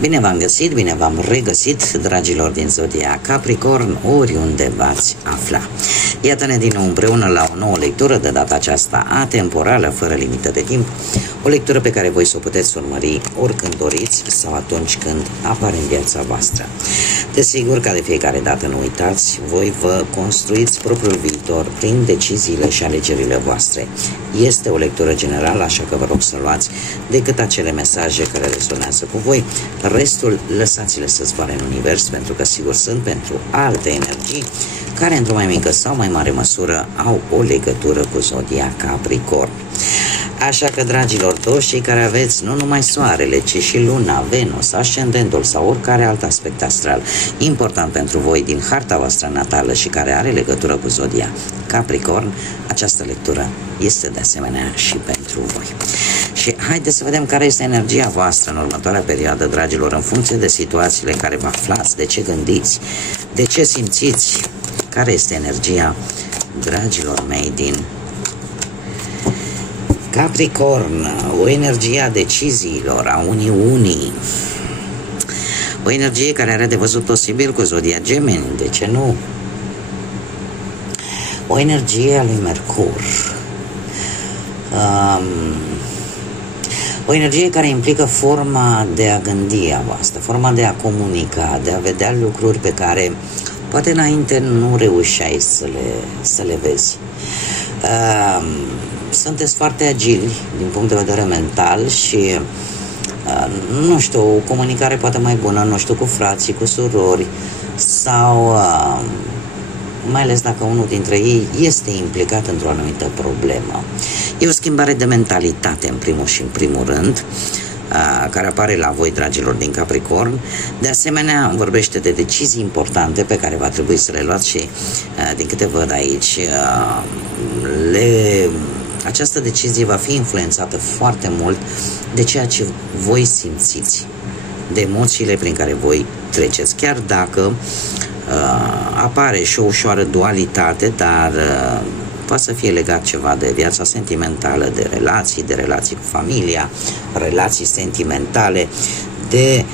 Bine v-am găsit, bine v-am regăsit, dragilor din Zodia Capricorn, oriunde v-ați afla. Iată-ne din nou împreună la o nouă lectură, de data aceasta atemporală, fără limită de timp. O lectură pe care voi să o puteți urmări oricând doriți sau atunci când apare în viața voastră. Desigur, ca de fiecare dată, nu uitați, voi vă construiți propriul viitor prin deciziile și alegerile voastre. Este o lectură generală, așa că vă rog să luați decât acele mesaje care rezonează cu voi. Restul lăsați-le să zboare în univers, pentru că sigur sunt pentru alte energii care într-o mai mică sau mai mare măsură au o legătură cu Zodia Capricorn. Așa că, dragilor, toți cei care aveți nu numai soarele, ci și luna, Venus, ascendentul sau oricare alt aspect astral important pentru voi din harta voastră natală și care are legătură cu Zodia Capricorn, această lectură este de asemenea și pentru voi. Și haideți să vedem care este energia voastră în următoarea perioadă, dragilor, în funcție de situațiile în care vă aflați, de ce gândiți, de ce simțiți, care este energia, dragilor mei, din Capricorn, o energie a deciziilor, a uniunii, o energie care are de văzut posibil cu Zodia Gemeni, de ce nu? O energie a lui Mercur, o energie care implică forma de a gândi a voastră, forma de a comunica, de a vedea lucruri pe care poate înainte nu reușeai să le vezi. Sunteți foarte agili din punct de vedere mental și, nu știu, o comunicare poate mai bună, nu știu, cu frații, cu surori sau mai ales dacă unul dintre ei este implicat într-o anumită problemă. E o schimbare de mentalitate în primul și în primul rând, care apare la voi, dragilor din Capricorn. De asemenea, vorbește de decizii importante pe care va trebui să le luați și, din câte văd aici, această decizie va fi influențată foarte mult de ceea ce voi simțiți, de emoțiile prin care voi treceți, chiar dacă apare și o ușoară dualitate, dar poate să fie legat ceva de viața sentimentală, de relații cu familia, relații sentimentale, de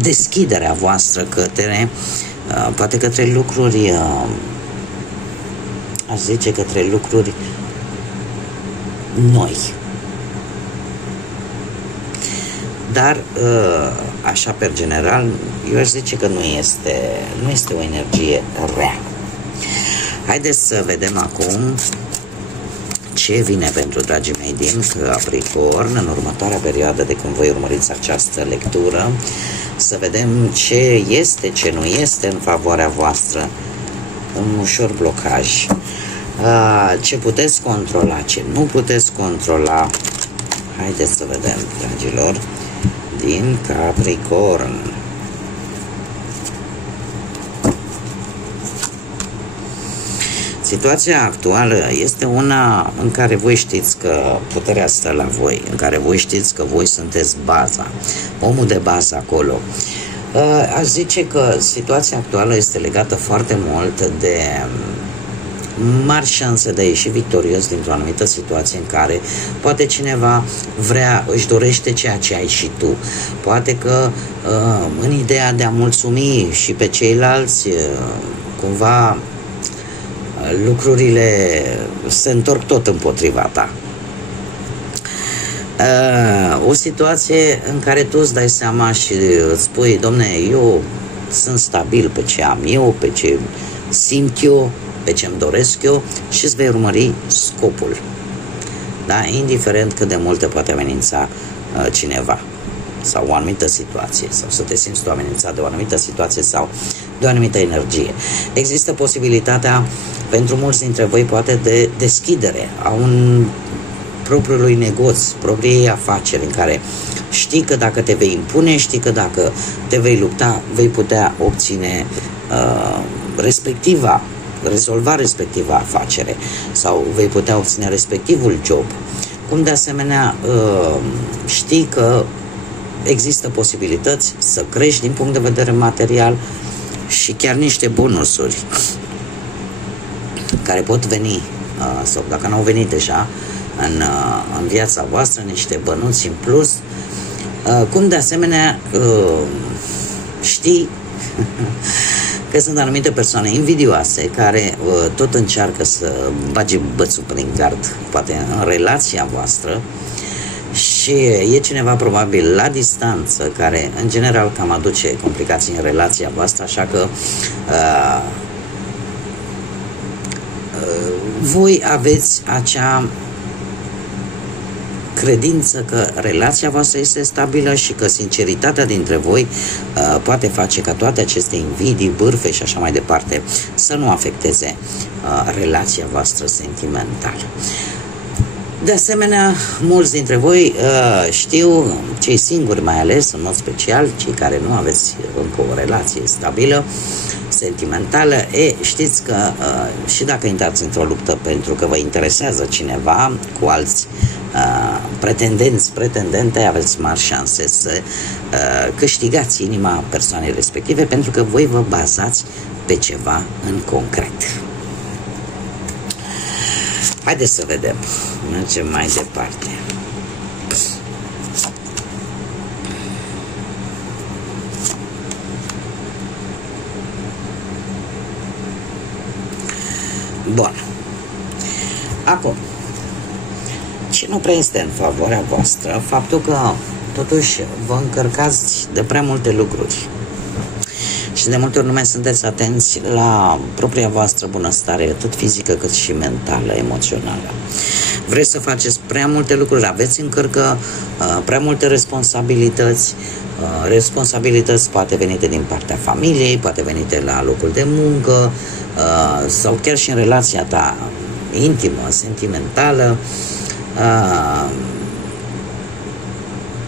deschiderea voastră către, poate către lucruri, aș zice către lucruri noi. Dar, așa, pe general, eu aș zice că nu este o energie rea. Haideți să vedem acum ce vine pentru dragii mei din Capricorn în următoarea perioadă de când voi urmăriți această lectură, să vedem ce este, ce nu este în favoarea voastră, un ușor blocaj, ce puteți controla, ce nu puteți controla. Haideți să vedem, dragilor din Capricorn. Situația actuală este una în care voi știți că puterea stă la voi, în care voi știți că voi sunteți baza, omul de bază acolo. Aș zice că situația actuală este legată foarte mult de mari șanse de a ieși victorios dintr-o anumită situație în care poate cineva își dorește ceea ce ai și tu. Poate că în ideea de a mulțumi și pe ceilalți, cumva lucrurile se întorc tot împotriva ta. O situație în care tu îți dai seama și îți spui, domne, eu sunt stabil pe ce am eu, pe ce simt eu, pe ce îmi doresc eu și îți vei urmări scopul. Da? Indiferent cât de mult te poate amenința cineva sau o anumită situație, sau să te simți tu amenințat de o anumită situație sau de o anumită energie. Există posibilitatea pentru mulți dintre voi poate de deschidere a propriului negoț, propriei afaceri, în care știi că dacă te vei impune, știi că dacă te vei lupta, vei putea obține rezolva respectiva afacere sau vei putea obține respectivul job. Cum de asemenea știi că există posibilități să crești din punct de vedere material și chiar niște bonusuri care pot veni, sau dacă nu au venit deja în viața voastră, niște bănuți în plus Cum de asemenea știi că sunt anumite persoane invidioase care tot încearcă să bage bățul prin gard, poate în relația voastră, și e cineva probabil la distanță care în general cam aduce complicații în relația voastră, așa că voi aveți acea credință că relația voastră este stabilă și că sinceritatea dintre voi poate face ca toate aceste invidii, bârfe și așa mai departe să nu afecteze relația voastră sentimentală. De asemenea, mulți dintre voi știu, cei singuri mai ales, în mod special, cei care nu aveți încă o relație stabilă, sentimentală, știți că și dacă intrați într-o luptă pentru că vă interesează cineva cu alți pretendente, aveți mari șanse să câștigați inima persoanei respective, pentru că voi vă bazați pe ceva în concret. Haideți să vedem. Mergem mai departe. Bun. Acum, ce nu prea este în favoarea voastră, faptul că totuși vă încărcați de prea multe lucruri și de multe ori nu mai sunteți atenți la propria voastră bunăstare, atât fizică cât și mentală, emoțională. Vreți să faceți prea multe lucruri, aveți în cărcă prea multe responsabilități, responsabilități poate venite din partea familiei, poate venite la locul de muncă sau chiar și în relația ta intimă, sentimentală.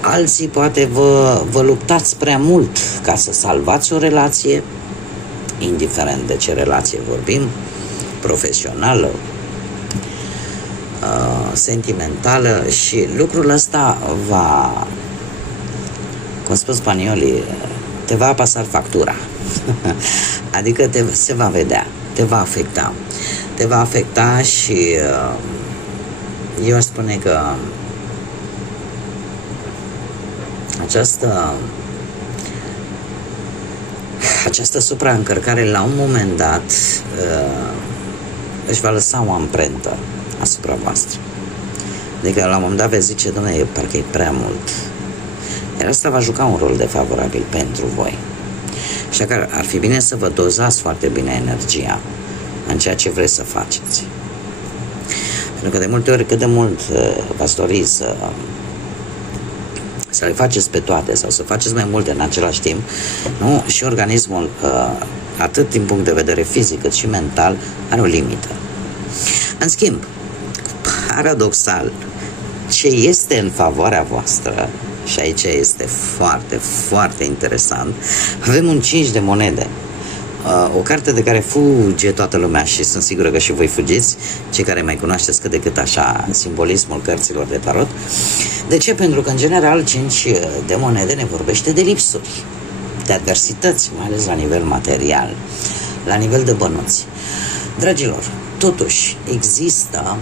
Alții poate vă luptați prea mult ca să salvați o relație, indiferent de ce relație vorbim, profesională, sentimentală, și lucrul ăsta va, cum spun spaniolii, te va apasar factura. Adică se va vedea, te va afecta. Te va afecta și eu aș spune că această supraîncărcare la un moment dat își va lăsa o amprentă asupra voastră. Adică la un moment dat veți zice, dom'le, parcă e prea mult. Iar asta va juca un rol defavorabil pentru voi. Așa că ar fi bine să vă dozați foarte bine energia în ceea ce vreți să faceți. Pentru că de multe ori, cât de mult v-ați dori să le faceți pe toate sau să faceți mai multe în același timp, nu? Și organismul, atât din punct de vedere fizic cât și mental, are o limită. În schimb, paradoxal, ce este în favoarea voastră, și aici este foarte, foarte interesant, avem un 5 de monede. O carte de care fuge toată lumea și sunt sigură că și voi fugiți, cei care mai cunoașteți cât de cât așa simbolismul cărților de tarot. De ce? Pentru că în general 5 de monede ne vorbește de lipsuri, de adversități, mai ales la nivel material, la nivel de bănuți. Dragilor, totuși există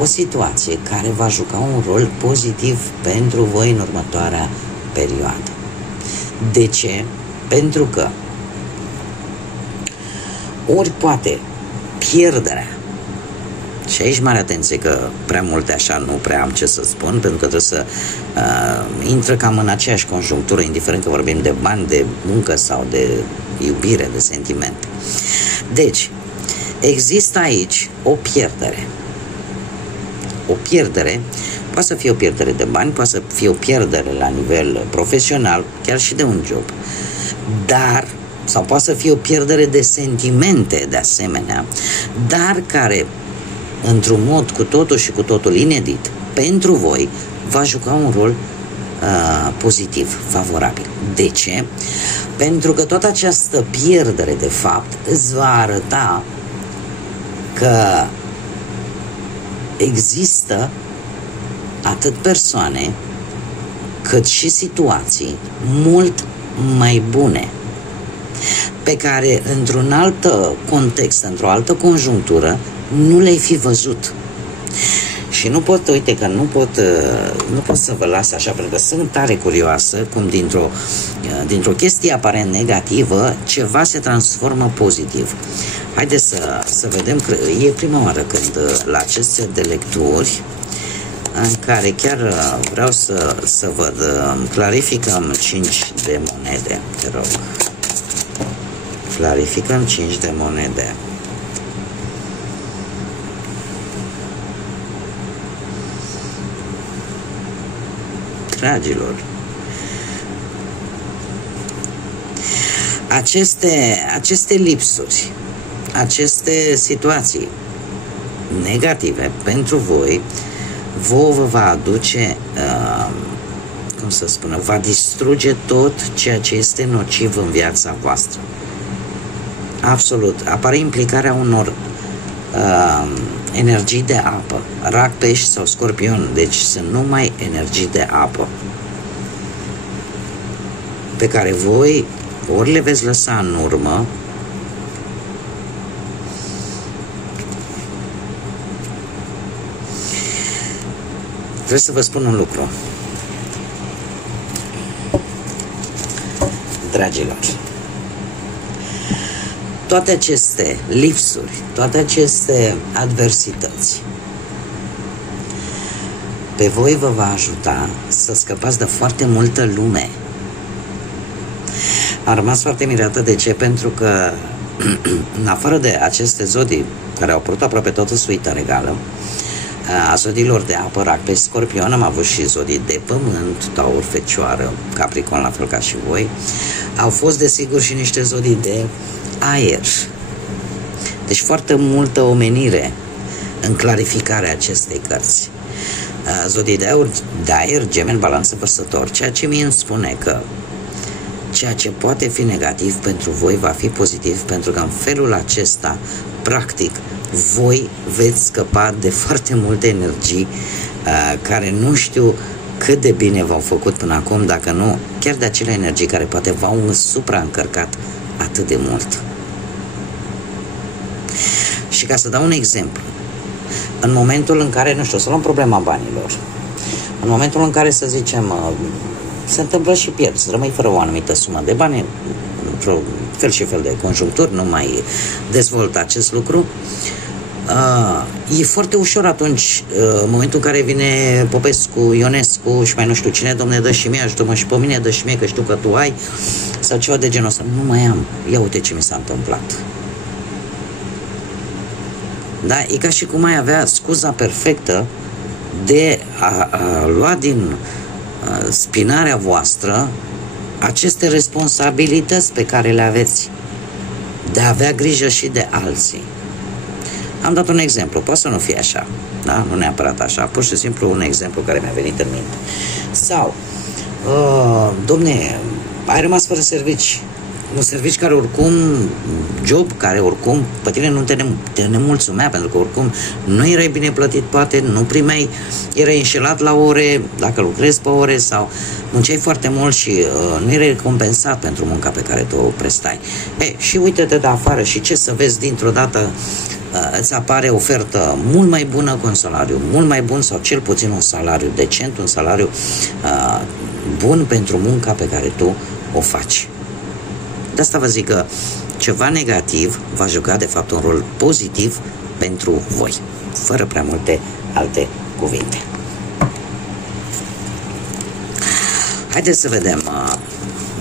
o situație care va juca un rol pozitiv pentru voi în următoarea perioadă. De ce? Pentru că ori poate pierderea, și aici mare atenție că prea multe așa nu prea am ce să spun, pentru că trebuie să intră cam în aceeași conjunctură, indiferent că vorbim de bani, de muncă sau de iubire, de sentimente. Deci, există aici o pierdere. O pierdere poate să fie o pierdere de bani, poate să fie o pierdere la nivel profesional, chiar și de un job, dar sau poate să fie o pierdere de sentimente de asemenea, dar care, într-un mod cu totul și cu totul inedit, pentru voi, va juca un rol pozitiv, favorabil. De ce? Pentru că toată această pierdere, de fapt, îți va arăta că există atât persoane cât și situații mult mai bune, pe care într-un alt context, într-o altă conjunctură, nu le-ai fi văzut. Și nu pot, uite că nu pot să vă las așa, pentru că sunt tare curioasă cum dintr-o chestie aparent negativă ceva se transformă pozitiv. Haideți să vedem, că e prima oară când la acest set de lecturi în care chiar vreau să văd, clarificăm 5 de monede, te rog. Clarificăm 5 de monede. Dragilor, aceste lipsuri, aceste situații negative pentru voi, vă va aduce, cum să spună, va distruge tot ceea ce este nociv în viața voastră. Absolut. Apare implicarea unor energii de apă, rac, pești sau scorpion, deci sunt numai energii de apă pe care voi ori le veți lăsa în urmă, trebuie să vă spun un lucru, dragilor. Toate aceste lipsuri, toate aceste adversități pe voi vă va ajuta să scăpați de foarte multă lume. Am rămas foarte mirată. De ce? Pentru că în afară de aceste zodii care au apărut aproape toată suita regală, a zodiilor de apă, rac, pești, scorpion, am avut și zodii de pământ, taur, fecioară, capricorn, la fel ca și voi. Au fost desigur și niște zodii de aer. Deci foarte multă omenire în clarificarea acestei cărți. Zodii de aer, Gemeni, Balanță, Vărsător, ceea ce mie îmi spune că ceea ce poate fi negativ pentru voi va fi pozitiv, pentru că în felul acesta, practic, voi veți scăpa de foarte multe energii care nu știu cât de bine v-au făcut până acum, dacă nu, chiar de acele energii care poate v-au supraîncărcat atât de mult. Și ca să dau un exemplu, în momentul în care, nu știu, să luăm problema banilor, în momentul în care, să zicem, se întâmplă și pierzi, rămâi fără o anumită sumă de bani, într-un fel și fel de conjuncturi, nu mai dezvoltă acest lucru, e foarte ușor atunci, în momentul în care vine Popescu, Ionescu și mai nu știu cine, domne, dă și mie, ajută-mă și pe mine, dă și mie, că știu că tu ai, sau ceva de genul ăsta. Nu mai am, ia uite ce mi s-a întâmplat. Da, e ca și cum ai avea scuza perfectă de a lua din spinarea voastră aceste responsabilități pe care le aveți, de a avea grijă și de alții. Am dat un exemplu, poate să nu fie așa, da? Nu neapărat așa, pur și simplu un exemplu care mi-a venit în minte. Sau, domne, ai rămas fără servici, un serviciu care oricum, job care oricum pe tine nu te nemulțumea, pentru că oricum nu erai bine plătit, poate nu primeai, erai înșelat la ore, dacă lucrezi pe ore, sau munceai foarte mult și nu erai recompensat pentru munca pe care tu o prestai. Și uite-te de afară și ce să vezi, dintr-o dată îți apare ofertă mult mai bună, cu un salariu mult mai bun, sau cel puțin un salariu decent, un salariu bun pentru munca pe care tu o faci. De asta vă zic că ceva negativ va juca de fapt un rol pozitiv pentru voi, fără prea multe alte cuvinte. Haideți să vedem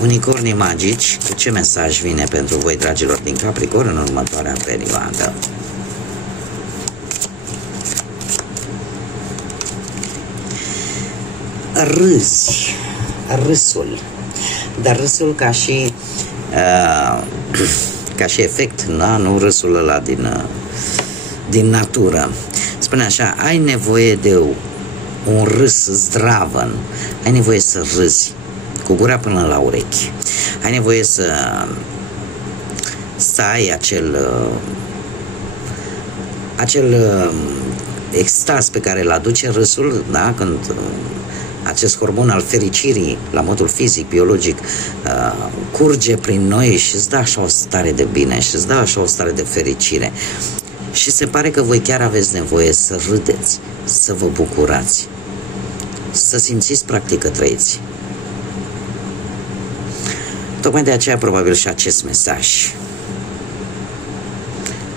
unicornii magici, cu ce mesaj vine pentru voi, dragilor din Capricorn, în următoarea perioadă. Râsul, dar râsul ca și efect, da? Nu râsul ăla din natură. Spune așa, ai nevoie de un râs zdravăn, ai nevoie să râzi cu gura până la urechi, ai nevoie să ai acel extaz pe care îl aduce râsul, da? Când acest hormon al fericirii, la modul fizic, biologic, curge prin noi și îți dă așa o stare de bine și îți dă așa o stare de fericire. Și se pare că voi chiar aveți nevoie să râdeți, să vă bucurați, să simțiți practic că trăiți. Tocmai de aceea probabil și acest mesaj.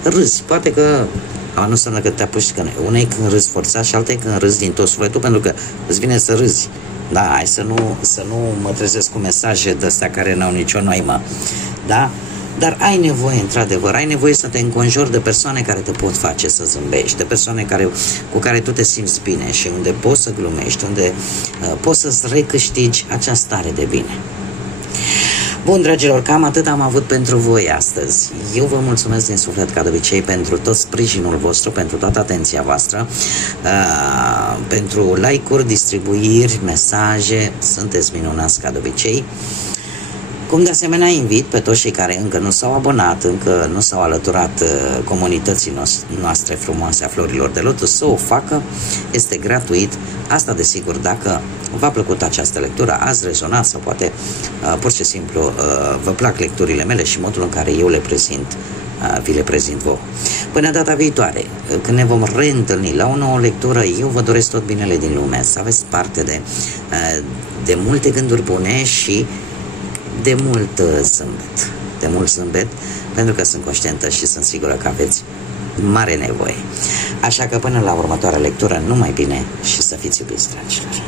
Râzi, poate că nu înseamnă că te apuci, că una e când râzi forțat și alta e când râzi din tot sufletul, pentru că îți vine să râzi. Da, hai să nu mă trezesc cu mesaje de-astea care n-au nicio noimă. Da? Dar ai nevoie, într-adevăr, ai nevoie să te înconjori de persoane care te pot face să zâmbești, de persoane cu care tu te simți bine și unde poți să glumești, unde poți să-ți recâștigi acea stare de bine. Bun, dragilor, cam atât am avut pentru voi astăzi. Eu vă mulțumesc din suflet, ca de obicei, pentru tot sprijinul vostru, pentru toată atenția voastră, pentru like-uri, distribuiri, mesaje. Sunteți minunați, ca de obicei. Cum de asemenea invit pe toți cei care încă nu s-au abonat, încă nu s-au alăturat comunității noastre frumoase a Florilor de Lotus să o facă. Este gratuit. Asta desigur dacă v-a plăcut această lectură, ați rezonat sau poate pur și simplu vă plac lecturile mele și modul în care eu le prezint, vi le prezint vouă. Până data viitoare, când ne vom reîntâlni la o nouă lectură, eu vă doresc tot binele din lume, să aveți parte de multe gânduri bune și de mult zâmbet. De mult zâmbet, pentru că sunt conștientă și sunt sigură că aveți mare nevoie. Așa că până la următoarea lectură, numai bine și să fiți iubiți, dragilor!